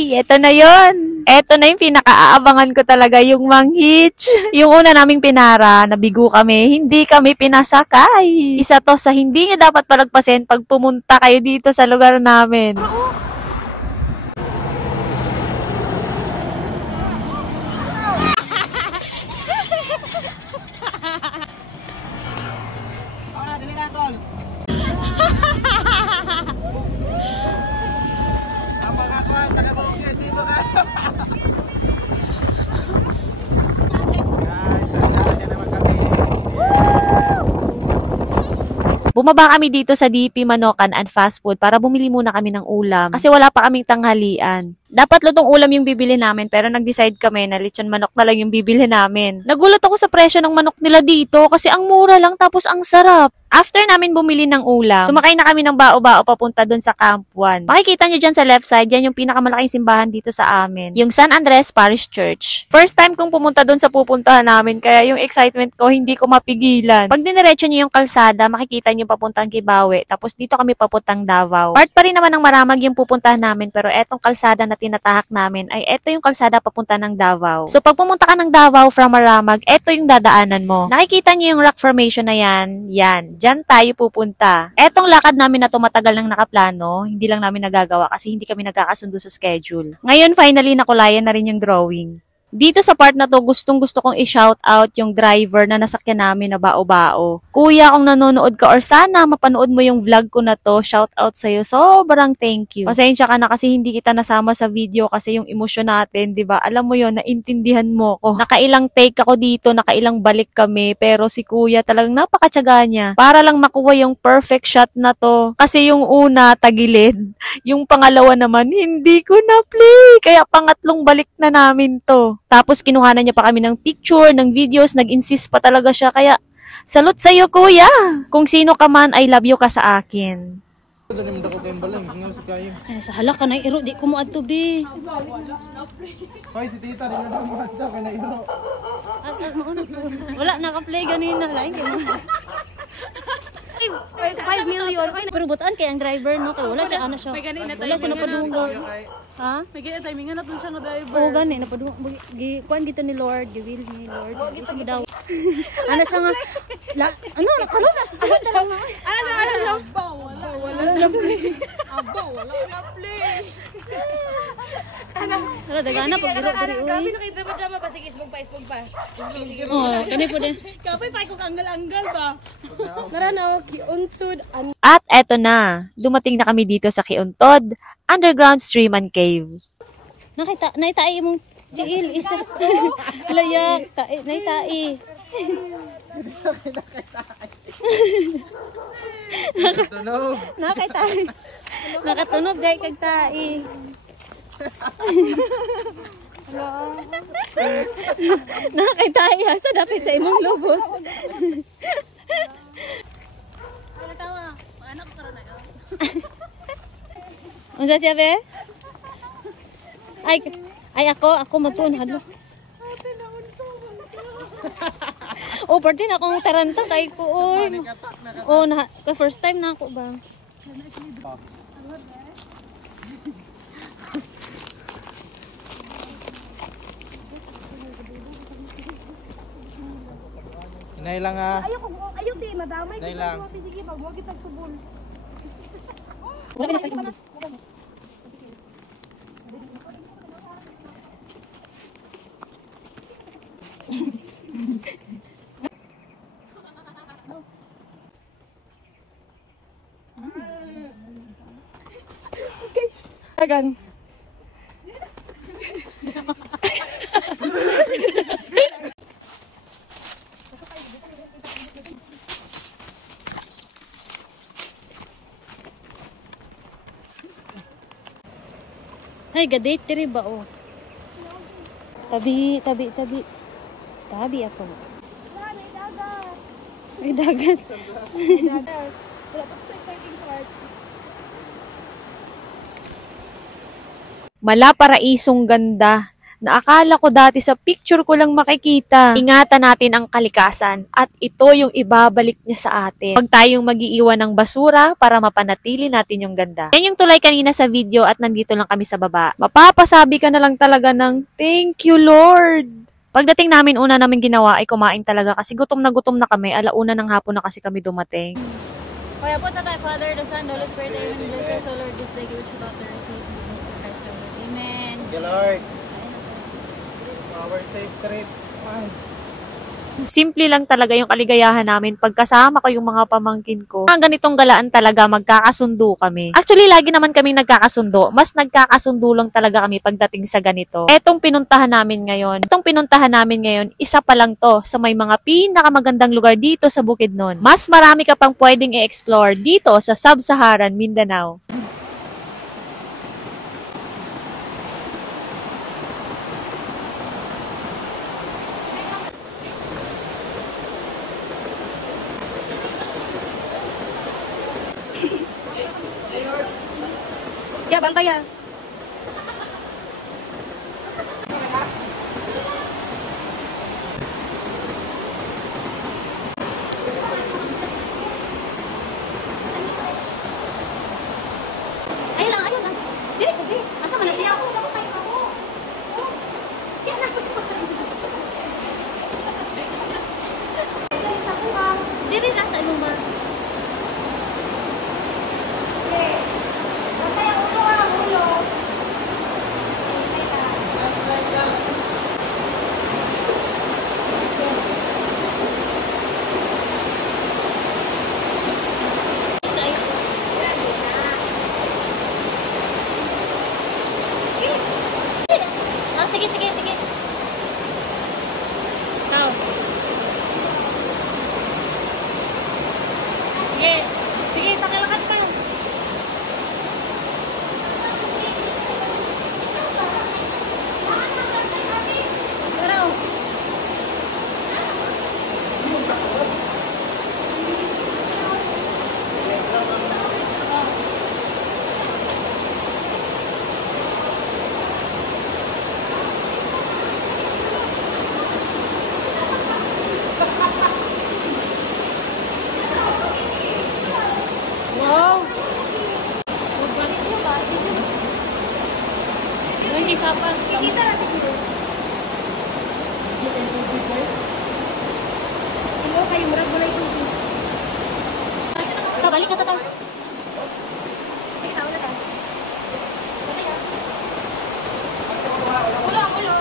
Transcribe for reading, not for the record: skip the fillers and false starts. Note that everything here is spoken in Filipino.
Ay, eto na yon. Eto na yung pinaka-aabangan ko talaga, yung manghitch. Yung una naming pinara, nabigo kami, hindi kami pinasakay. Isa to sa hindi niya dapat palagpasin pag pumunta kayo dito sa lugar namin. Bumaba kami dito sa DP Manokan and Fast Food para bumili muna kami ng ulam kasi wala pa kaming tanghalian. Dapat lutong ulam yung bibili namin pero nag-decide kami na lechon manok na lang yung bibili namin. Nagulat ako sa presyo ng manok nila dito kasi ang mura lang tapos ang sarap. After namin bumili ng ulam, sumakay na kami ng bao-bao papunta dun sa Camp 1. Makikita nyo dyan sa left side, yan yung pinakamalaking simbahan dito sa amin. Yung San Andres Parish Church. First time kong pumunta dun sa pupuntahan namin, kaya yung excitement ko hindi ko mapigilan. Pag diniretso nyo yung kalsada, makikita nyo papuntang Kibawe, tapos dito kami papuntang Davao. Part pa rin naman ng Maramag yung pupuntahan namin, pero etong kalsada na tinatahak namin ay eto yung kalsada papunta ng Davao. So pag pumunta ka ng Davao from Maramag, eto yung dadaanan mo. Nakikita nyo yung rock formation na yan. Diyan tayo pupunta. Etong lakad namin na to matagal nang nakaplano, hindi lang namin nagagawa kasi hindi kami nagkakasundo sa schedule. Ngayon finally nakulayan na rin yung drawing. Dito sa part na to, gustong-gusto kong i-shout out yung driver na nasakyan namin na bao-bao. Kuya, kung nanonood ka or sana mapanood mo yung vlog ko na to, shout out sa'yo. Sobrang thank you. Pasensya ka na kasi hindi kita nasama sa video kasi yung emosyon natin, di ba? Alam mo yon, naintindihan mo ko. Nakailang take ako dito, nakailang balik kami, pero si kuya talagang napakatyaga niya para lang makuha yung perfect shot na to. Kasi yung una, tagilid. Yung pangalawa naman, hindi ko na-play. Kaya pangatlong balik na namin to. Tapos kinuhanan niya pa kami ng picture, ng videos, nag-insist pa talaga siya. Kaya, salute sa'yo kuya! Kung sino ka man, I love you ka sa akin. Ay, sa hala ka na iro, di ko mo adto be. Hoy, si tita, di na daw mo adto, kaya na iro. Wala, naka-play ganina. Lain kayo. 5 million. Pero butaan kay ang driver, no? Kaya wala siya, ano siya. Wala siya napadungog. Ha? May gaya timingan na siya nga driver. Oo, gani. Napadungog. Kuhan kita ni Lord. Giwil ni Lord. Ito daw. Ano siya nga? Ano? Kano na? Susunod siya nga. Ano? Wala na play. Aba, wala na play. Hala, dagana pag diri-diri. Grabe na kayo drama pa. Sige, ismong pa. Oo, kani po din. Kapay pa kung anggal-anggal ba? Naranaw, kiuntod. At eto na, dumating na kami dito sa Kiuntod, underground stream and cave. Naitai mong jiil isa. Layak, naitai. Nakatunog. Nakatunog dai kag tai. Nakaitai sa dapat sa imong lubot. Unsa siya be? Ay ako matun hadlo. Oh, party na akong taranta kay ko oy. Oh, first time na ako ba? Inay lang ah. Ayaw di, madamay. Inay lang. Sige, wag kita subol. Wala na sa Agan. Ay, gadate tiri ba oh. Tabi ako. Ay, dagat. Malaparaisong ganda na akala ko dati sa picture ko lang makikita. Ingatan natin ang kalikasan at ito yung ibabalik niya sa atin. Huwag tayong mag-iiwan ng basura para mapanatili natin yung ganda. Yan yung tulay kanina sa video at nandito lang kami sa baba. Mapapasabi ka na lang talaga ng thank you Lord. Pagdating namin, una namin ginawa ay kumain talaga kasi gutom na kami. 1:00 ng hapon na kasi kami dumating. Kaya po sa tayo, Father, the Son, the Holy Spirit, amen. Bless us, O Lord, this day, give us about the receipt. Amen. Thank you, Lord. Our safe trip. Simple lang talaga yung kaligayahan namin pagkasama ko yung mga pamangkin ko. Ang ganitong galaan talaga, magkakasundo kami. Actually, lagi naman kaming nagkakasundo. Mas nagkakasundo lang talaga kami pagdating sa ganito. Itong pinuntahan namin ngayon, isa pa lang to sa may mga pinakamagandang lugar dito sa Bukidnon. Mas marami ka pang pwedeng i-explore dito sa Sub-Saharan Mindanao. Ya, bantay ya. Ayun lang. Dili ko, dili. Asa man na siya? Dili na sa luma. Sige. Now. Sige, pakilakat ka. Tara. Wow! Magbalik mo ba? Hindi sapan. Kita natin dito. Hello, kayo murag mo na ito. Kabalik na tayo. Ay, tao na tayo. Ulo.